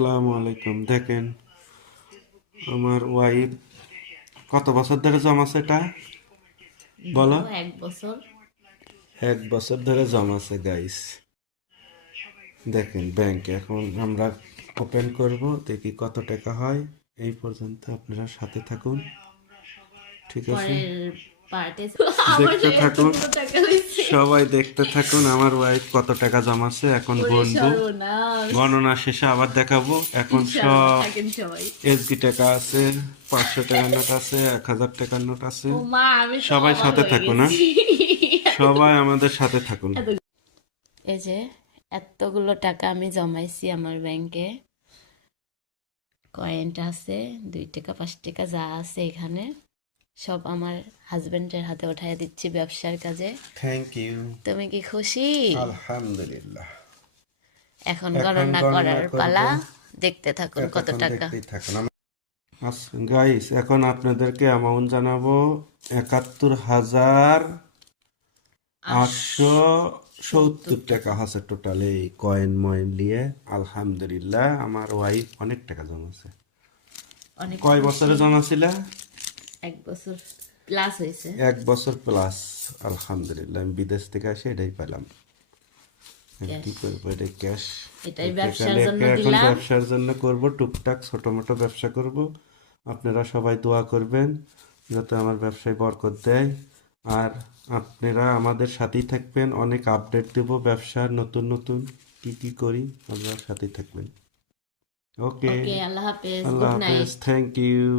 আসসালামু আলাইকুম। দেখেন আমার ওয়াইফ কত বছর ধরে জমাছে এটা বলো। ধরো 1 বছর। 1 বছর ধরে জমাছে গাইস। দেখেন ব্যাংকে এখন আমরা ওপেন করব, দেখি কত টাকা হয়। এই পর্যন্ত আপনারা সাথে থাকুন, ঠিক আছে? পরের পার্টে আমার দেখতে থাকুন, এতগুলো টাকা হয়েছে। সবাই দেখতে থাকুন আমার ওয়াইফ কত টাকা জমাছে। এখন ওরে গুনবো, সর্বনাশ। গণনা শেষে আবার দেখাবো। এখন ইনশাআল্লাহ সব থাকেন সবাই। এসডি টাকা আছে, 500 টাকার নোট আছে, 1000 টাকার নোট আছে। ও মা, আমি তো সবাই অবাক সাথে হয়ে থাকুন, হ্যাঁ, গেছি। সবাই আমাদের সাথে থাকুন। এই যে এতগুলো টাকা আমি জমাইছি আমার ব্যাংকে। কয়েনটা আছে, 2 টাকা 5 টাকা যা আছে এখানে সব আমার হাজবেন্ডের হাতে উঠাই দিচ্ছি ব্যবসার কাজে। Thank you. তুমি কি খুশি? আলহামদুলিল্লাহ। এখন এখন গণনা গণনা করার করব, পালা। দেখতে থাকুন কত এতক্ষণ টাকা। দেখতেই থাকুন। গাইস, এখন আপনাদেরকে অ্যামাউন্ট জানাবো। 71,870 টাকা আছে টোটাল এই কয়েন ময়েন নিয়ে। আলহামদুলিল্লাহ, আমার ওয়াইফ অনেক টাকা জমাছে। অনেক কয় খুশি। বছরে জমাছিল? 1 বছর প্লাস হয়েছে। 1 বছর প্লাস। আলহামদুলিল্লাহ, আমি বিদেশ থেকে এসে এটাই পেলাম। আমি ক্যাশ, কি করবো, এটা ক্যাশ। এটাই এই ব্যবসার জন্য এখন দিলাম। ব্যবসার জন্য করব, টুকটাক ছোট মোটো ব্যবসা করব। আপনারা সবাই দোয়া করবেন যাতে আমার ব্যবসায় বরকত দেয়। আর আপনারা আমাদের সাথেই থাকবেন, অনেক আপডেট দেব ব্যবসার, নতুন নতুন কি কি করি, আপনারা সাথেই থাকবেন। ওকে, ওকে, আল্লাহ হাফেজ, আল্লাহ গুড হাফেজ, নাইট। Thank you.